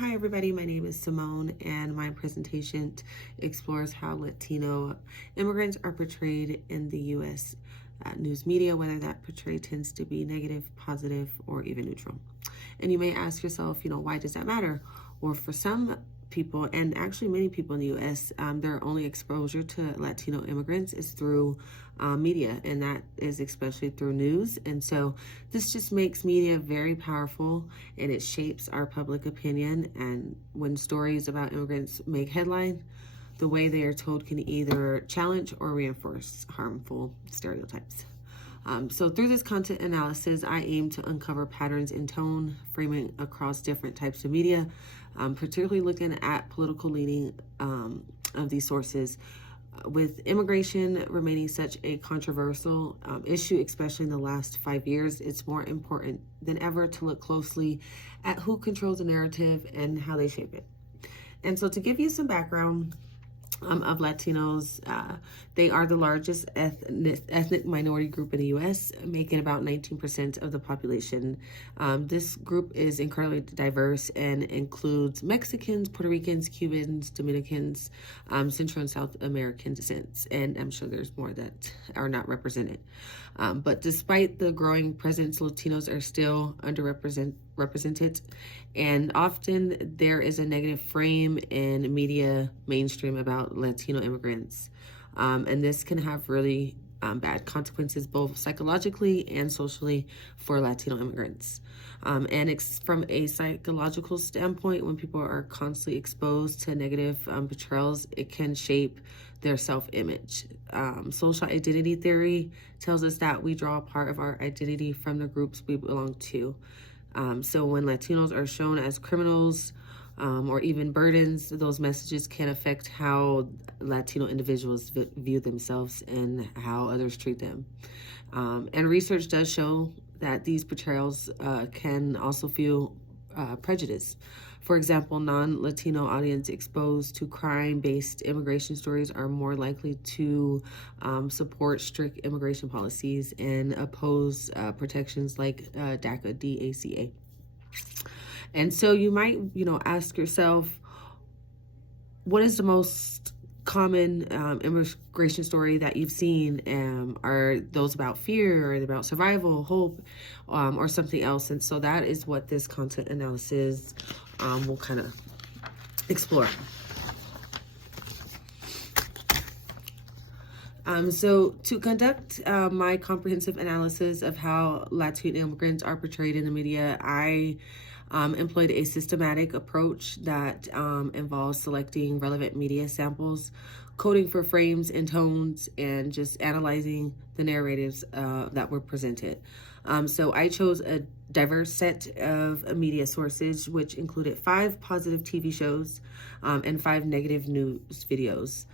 Hi everybody, my name is Simone and my presentation explores how Latino immigrants are portrayed in the U.S. News media, whether that portray tends to be negative, positive, or even neutral. And you may ask yourself, why does that matter? Or for some people, and actually many people in the U.S., their only exposure to Latino immigrants is through media, and that is especially through news. And so this just makes media very powerful, and it shapes our public opinion. And when stories about immigrants make headline, the way they are told can either challenge or reinforce harmful stereotypes. So through this content analysis, I aim to uncover patterns in tone, framing across different types of media, particularly looking at political leaning of these sources. With immigration remaining such a controversial issue, especially in the last 5 years, it's more important than ever to look closely at who controls the narrative and how they shape it. And so to give you some background, of Latinos. They are the largest ethnic minority group in the U.S., making about 19% of the population. This group is incredibly diverse and includes Mexicans, Puerto Ricans, Cubans, Dominicans, Central and South American descents, and I'm sure there's more that are not represented. But despite the growing presence, Latinos are still underrepresented, and often there is a negative frame in media mainstream about Latino immigrants, and this can have really bad consequences both psychologically and socially for Latino immigrants. And it's from a psychological standpoint, when people are constantly exposed to negative portrayals, it can shape their self-image. Social identity theory tells us that we draw a part of our identity from the groups we belong to. So when Latinos are shown as criminals or even burdens, those messages can affect how Latino individuals view themselves and how others treat them. And research does show that these portrayals can also fuel prejudice. For example, non-Latino audience exposed to crime-based immigration stories are more likely to support strict immigration policies and oppose protections like DACA, D-A-C-A. And so you might, ask yourself, what is the most common immigration story that you've seen? Are those about fear, or about survival, hope, or something else? And so that is what this content analysis will kind of explore. So to conduct my comprehensive analysis of how Latino immigrants are portrayed in the media, I employed a systematic approach that involves selecting relevant media samples, coding for frames and tones, and just analyzing the narratives that were presented. So I chose a diverse set of media sources, which included 5 positive TV shows and 5 negative news videos.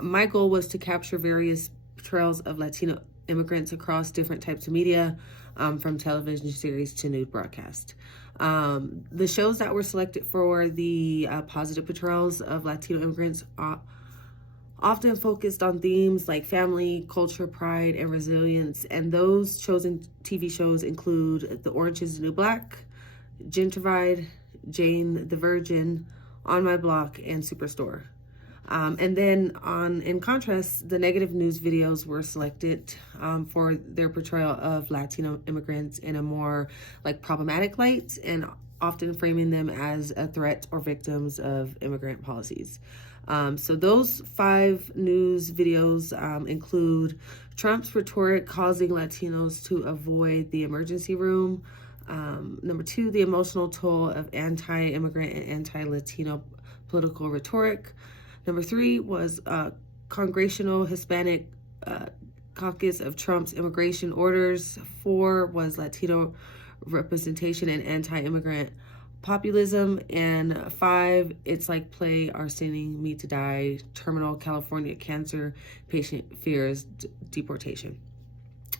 My goal was to capture various portrayals of Latino immigrants across different types of media, from television series to news broadcast. The shows that were selected for the positive portrayals of Latino immigrants often focused on themes like family, culture, pride, and resilience. And those chosen TV shows include The Orange is the New Black, Gentrified, Jane the Virgin, On My Block, and Superstore. And then in contrast, the negative news videos were selected for their portrayal of Latino immigrants in a more problematic light, and often framing them as a threat or victims of immigrant policies. So those 5 news videos include Trump's rhetoric causing Latinos to avoid the emergency room. Number 2, the emotional toll of anti-immigrant and anti-Latino political rhetoric. Number 3 was Congressional Hispanic Caucus of Trump's immigration orders. 4 was Latino representation and anti-immigrant populism. And 5, It's Like Play Are Sending Me to Die, terminal California cancer patient fears deportation.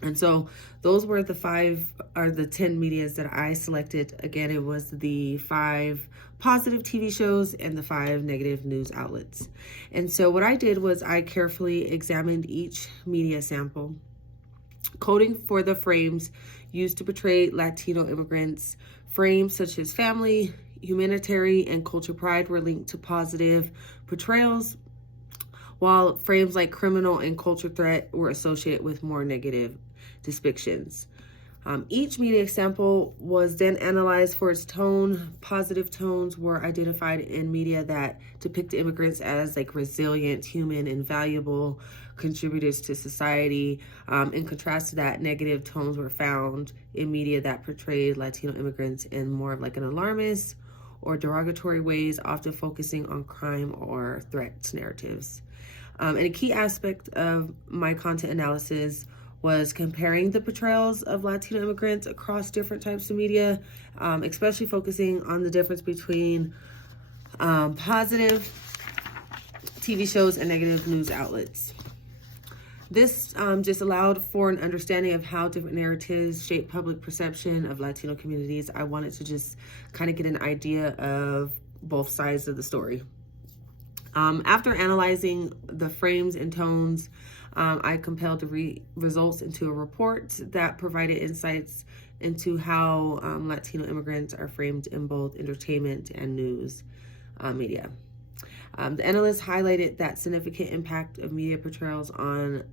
And so those were the 10 medias that I selected. Again, it was the 5 positive TV shows and the 5 negative news outlets. And so what I did was I carefully examined each media sample, coding for the frames used to portray Latino immigrants, frames such as family, humanitarian and culture pride were linked to positive portrayals, while frames like criminal and culture threat were associated with more negative depictions. Each media example was then analyzed for its tone. Positive tones were identified in media that depict immigrants as like resilient, human, and valuable contributors to society. In contrast to that, negative tones were found in media that portrayed Latino immigrants in more of like an alarmist or derogatory ways, often focusing on crime or threat narratives. And a key aspect of my content analysis was comparing the portrayals of Latino immigrants across different types of media, especially focusing on the difference between positive TV shows and negative news outlets. This just allowed for an understanding of how different narratives shape public perception of Latino communities. I wanted to just kind of get an idea of both sides of the story. After analyzing the frames and tones, I compiled the results into a report that provided insights into how Latino immigrants are framed in both entertainment and news media. The analysts highlighted that significant impact of media portrayals on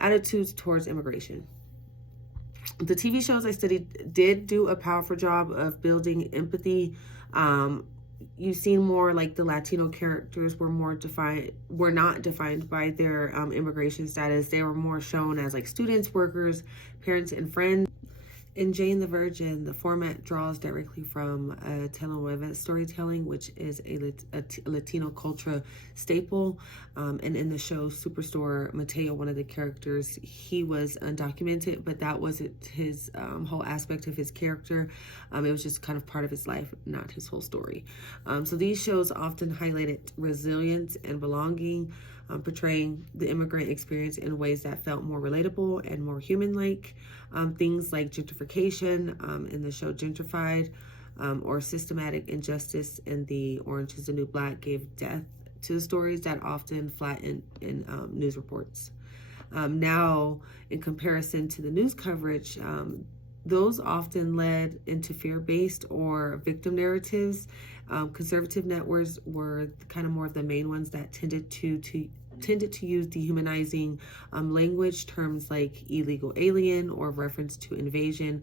attitudes towards immigration. The TV shows I studied did do a powerful job of building empathy. You've seen more like the Latino characters were not defined by their immigration status. They were more shown as like students, workers, parents, and friends. In Jane the Virgin, the format draws directly from telenovela storytelling, which is a Latino culture staple. And in the show Superstore, Mateo, one of the characters, he was undocumented, but that wasn't his whole aspect of his character. It was just kind of part of his life, not his whole story. So these shows often highlighted resilience and belonging, portraying the immigrant experience in ways that felt more relatable and more human-like. Things like gentrification in the show Gentrified, or systematic injustice in the Orange is the New Black gave depth to the stories that often flatten in news reports. Now, in comparison to the news coverage, those often led into fear-based or victim narratives. Conservative networks were kind of more of the main ones that tended to use dehumanizing language, terms like illegal alien or reference to invasion,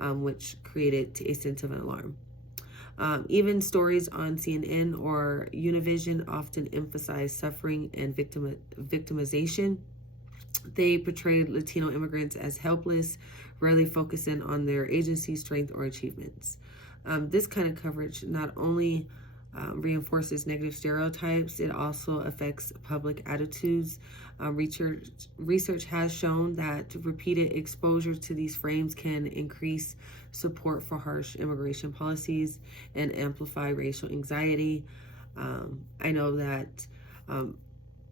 which created a sense of alarm. Even stories on CNN or Univision often emphasize suffering and victimization. They portrayed Latino immigrants as helpless, rarely focusing on their agency, strength, or achievements. This kind of coverage not only reinforces negative stereotypes, it also affects public attitudes. Research has shown that repeated exposure to these frames can increase support for harsh immigration policies and amplify racial anxiety. I know that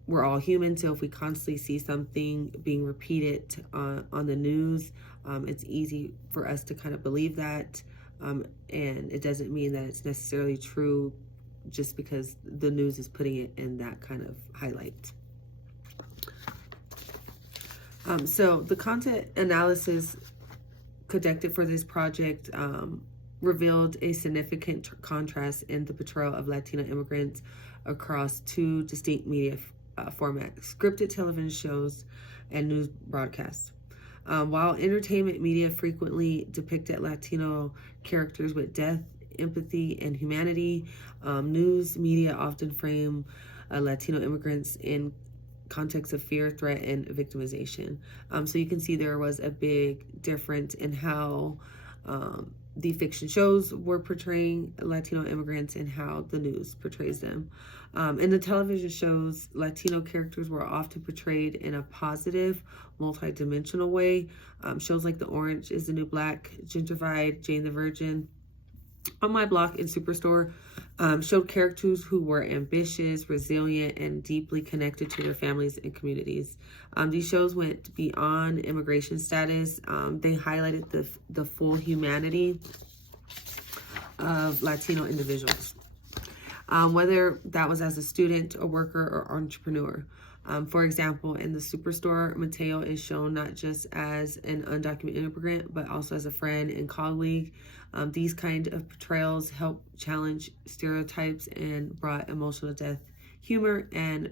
we're all human, so if we constantly see something being repeated on the news, it's easy for us to kind of believe that, and it doesn't mean that it's necessarily true just because the news is putting it in that kind of highlight. So the content analysis conducted for this project revealed a significant contrast in the portrayal of Latino immigrants across two distinct media formats: scripted television shows and news broadcasts. While entertainment media frequently depicted Latino characters with depth, empathy, and humanity, news media often frame Latino immigrants in context of fear, threat, and victimization. So you can see there was a big difference in how the fiction shows were portraying Latino immigrants and how the news portrays them. In the television shows, Latino characters were often portrayed in a positive, multi-dimensional way. Shows like The Orange is the New Black, Gentrified, Jane the Virgin, On My Block, and Superstore showed characters who were ambitious, resilient, and deeply connected to their families and communities. These shows went beyond immigration status. They highlighted the full humanity of Latino individuals, whether that was as a student, a worker, or entrepreneur. For example, in the Superstore, Mateo is shown not just as an undocumented immigrant, but also as a friend and colleague. These kind of portrayals help challenge stereotypes and brought emotional depth, humor, and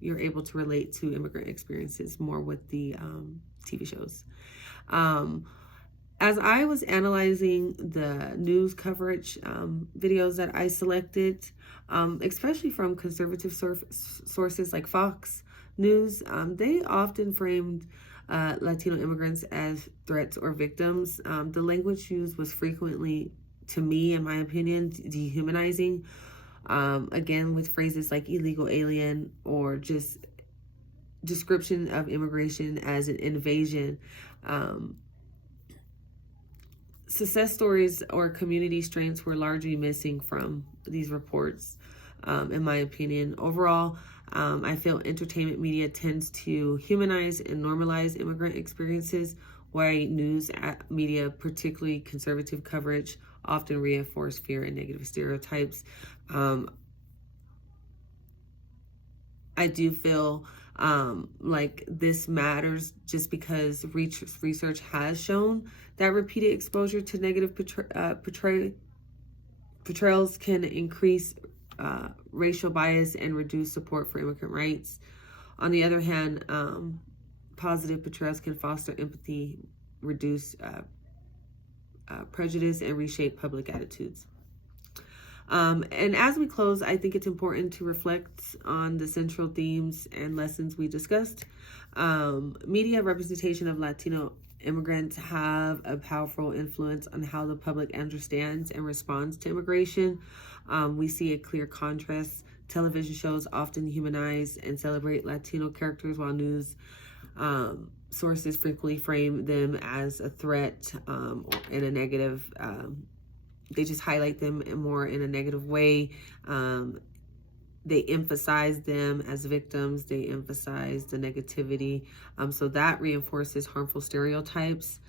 you're able to relate to immigrant experiences more with the TV shows. As I was analyzing the news coverage videos that I selected, especially from conservative sources like Fox News, they often framed Latino immigrants as threats or victims. The language used was frequently, to me, in my opinion, dehumanizing. Again, with phrases like illegal alien or just description of immigration as an invasion. Success stories or community strengths were largely missing from these reports, in my opinion. Overall, I feel entertainment media tends to humanize and normalize immigrant experiences, while news media, particularly conservative coverage, often reinforce fear and negative stereotypes. I do feel like this matters just because research has shown that repeated exposure to negative portrayals can increase racial bias and reduce support for immigrant rights. On the other hand, positive portrayals can foster empathy, reduce prejudice, and reshape public attitudes. And as we close, I think it's important to reflect on the central themes and lessons we discussed. Media representation of Latino immigrants have a powerful influence on how the public understands and responds to immigration. We see a clear contrast. Television shows often humanize and celebrate Latino characters, while news sources frequently frame them as a threat in a negative they just highlight them more in a negative way. They emphasize them as victims. They emphasize the negativity. So that reinforces harmful stereotypes.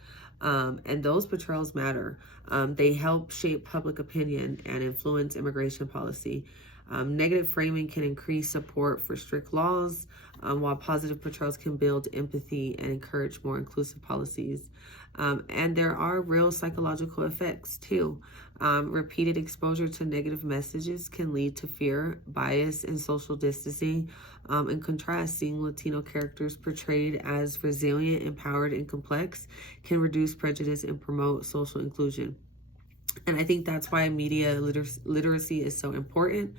And those portrayals matter. They help shape public opinion and influence immigration policy. Negative framing can increase support for strict laws, while positive portrayals can build empathy and encourage more inclusive policies. And there are real psychological effects too. Repeated exposure to negative messages can lead to fear, bias, and social distancing. In contrast, seeing Latino characters portrayed as resilient, empowered, and complex can reduce prejudice and promote social inclusion. And I think that's why media literacy is so important.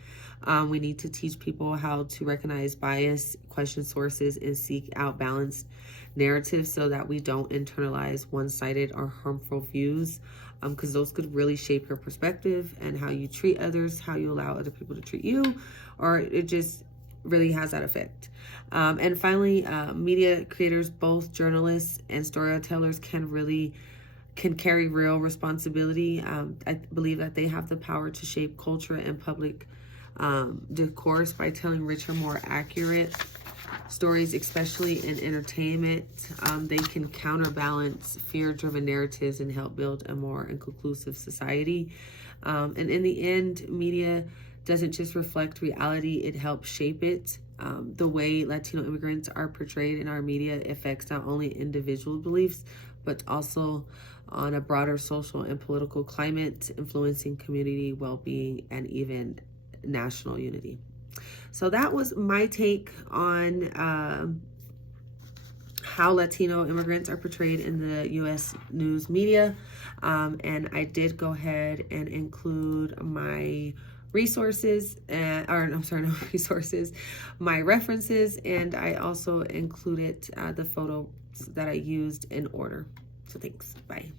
We need to teach people how to recognize bias, question sources, and seek out balanced narratives so that we don't internalize one-sided or harmful views, because those could really shape your perspective and how you treat others, how you allow other people to treat you, or it just really has that effect. And finally, media creators, both journalists and storytellers, can carry real responsibility. I believe that they have the power to shape culture and public discourse by telling richer, more accurate stories, especially in entertainment. They can counterbalance fear-driven narratives and help build a more inclusive society. And in the end, media doesn't just reflect reality, it helps shape it. The way Latino immigrants are portrayed in our media affects not only individual beliefs, but also on a broader social and political climate, influencing community well-being and even national unity. So that was my take on how Latino immigrants are portrayed in the U.S. news media. And I did go ahead and include my resources, my references, and I also included the photos that I used in order. So thanks. Bye.